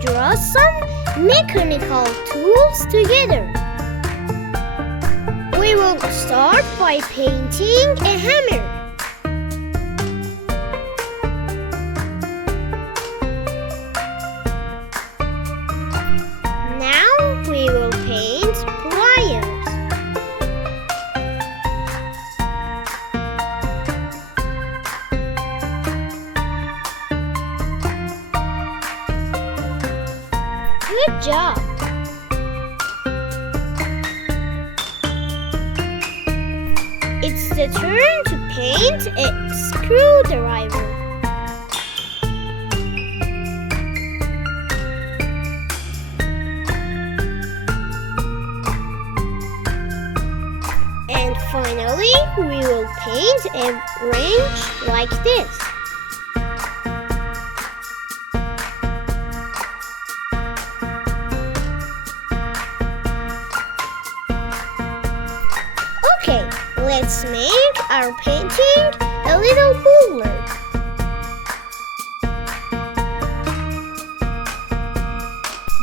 draw some mechanical tools together. We will start by painting a hammer. Now we will paint pliers. Good job! It's the turn to paint a screwdriver. And finally, we will paint a wrench like this. Okay, let's make our painting a little cooler.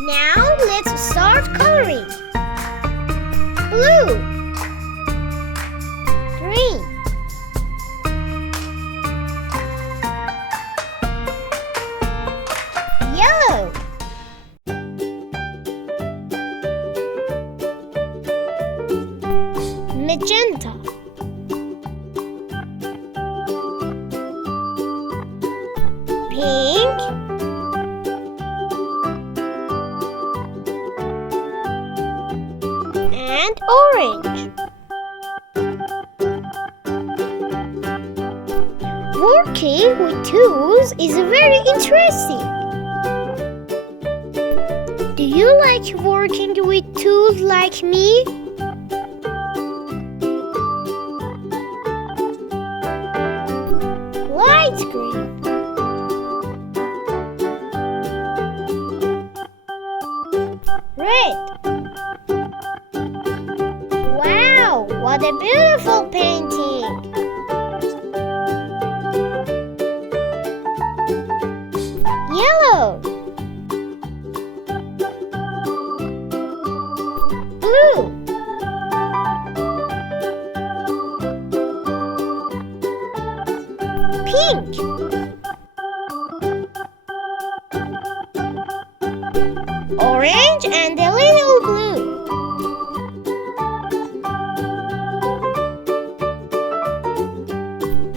Now let's start coloring. Blue, green, yellow, magenta, pink, and orange. Working with tools is very interesting. Do you like working with tools like me? Light green, red. Wow, what a beautiful painting! Yellow, blue, pink, orange, and a little blue.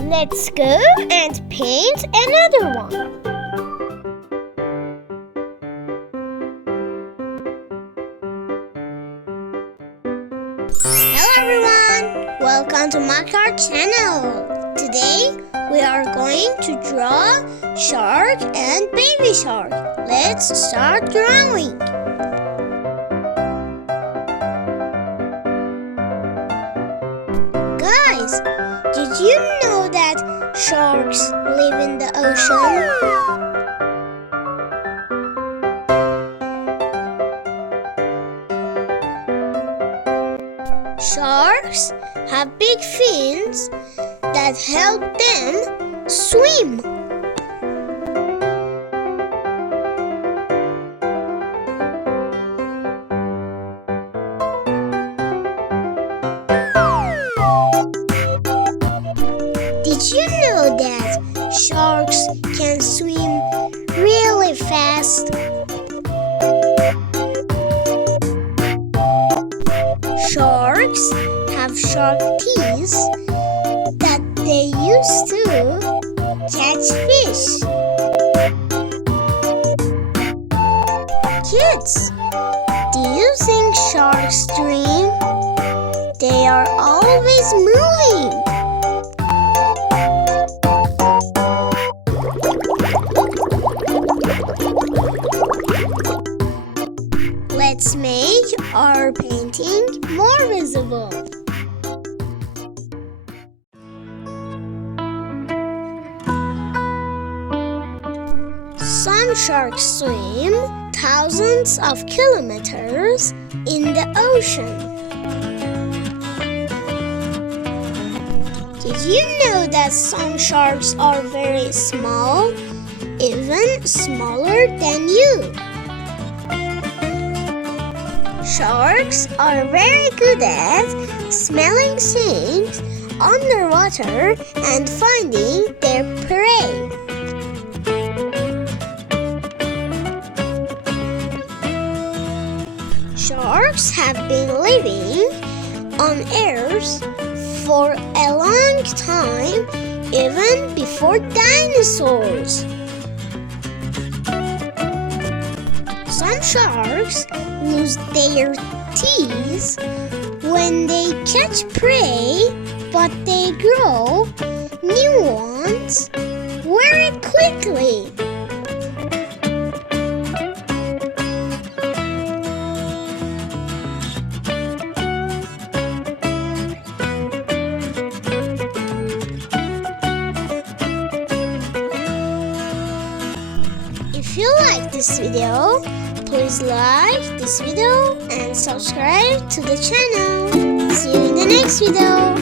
Let's go and paint another one. Hello everyone! Welcome to Maak channel. Today we are going to draw shark and baby shark. Let's start drawing. Guys, did you know that sharks live in the ocean? Sharks have big fins that help them swim. Did you know that sharks can swim really fast? Sharks have sharp teeth that they use to catch fish. Kids, do you think sharks dream? They are always moving. Let's make our painting more visible. Some sharks swim thousands of kilometers in the ocean. Did you know that some sharks are very small, even smaller than you? Sharks are very good at smelling things underwater and finding their prey. Sharks have been living on Earth for a long time, even before dinosaurs. Some sharks lose their teeth when they catch prey, but they grow new ones very quickly. If you like this video, please like this video and subscribe to the channel. See you in the next video.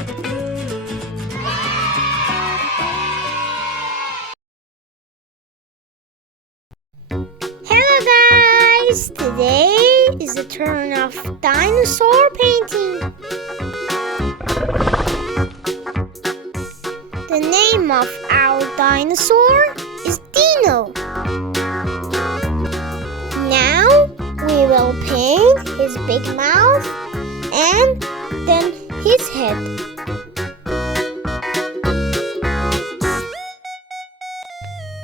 Hello guys! Today is the turn of dinosaur painting. The name of our dinosaur is Dino. Now we will paint his big mouth and then his head.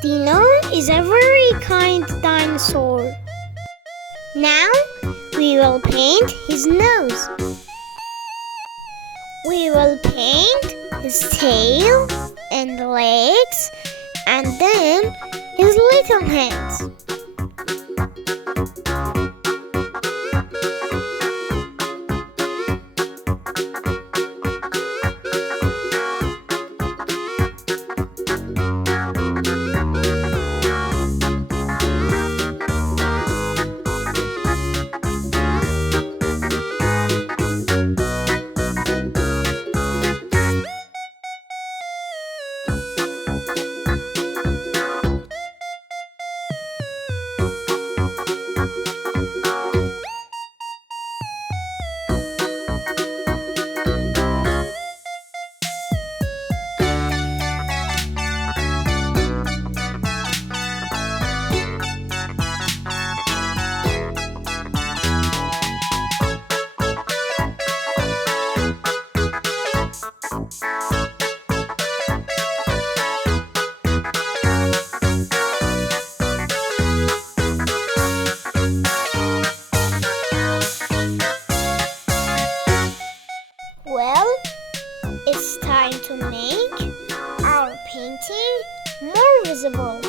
Dino is a very kind dinosaur. Now we will paint his nose. We will paint his tail and legs and then his little hands. Well, it's time to make our painting more visible.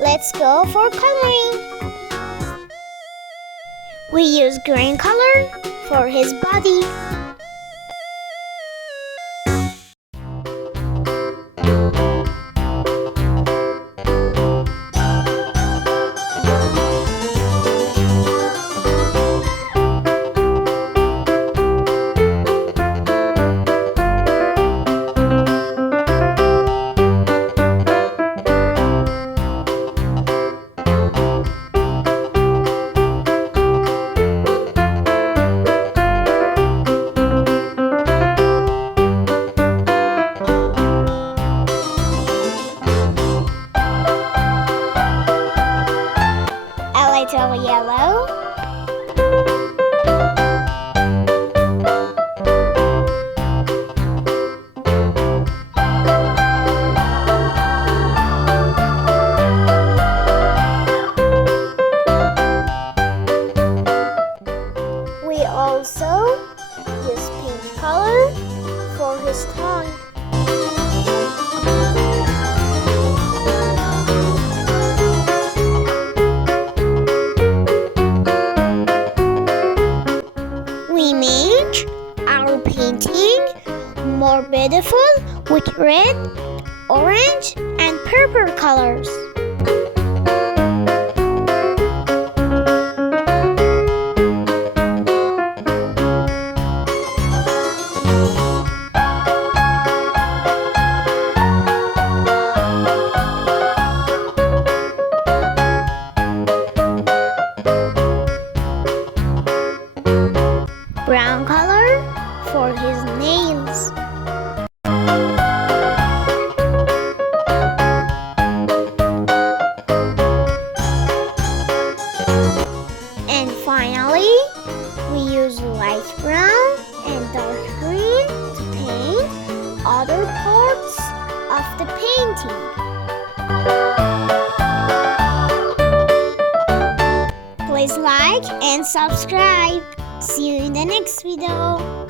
Let's go for coloring. We use green color for his body. Little yellow. We also use pink color for his tongue. We make our painting more beautiful with red, orange, and purple colors. subscribe. See you in the next video.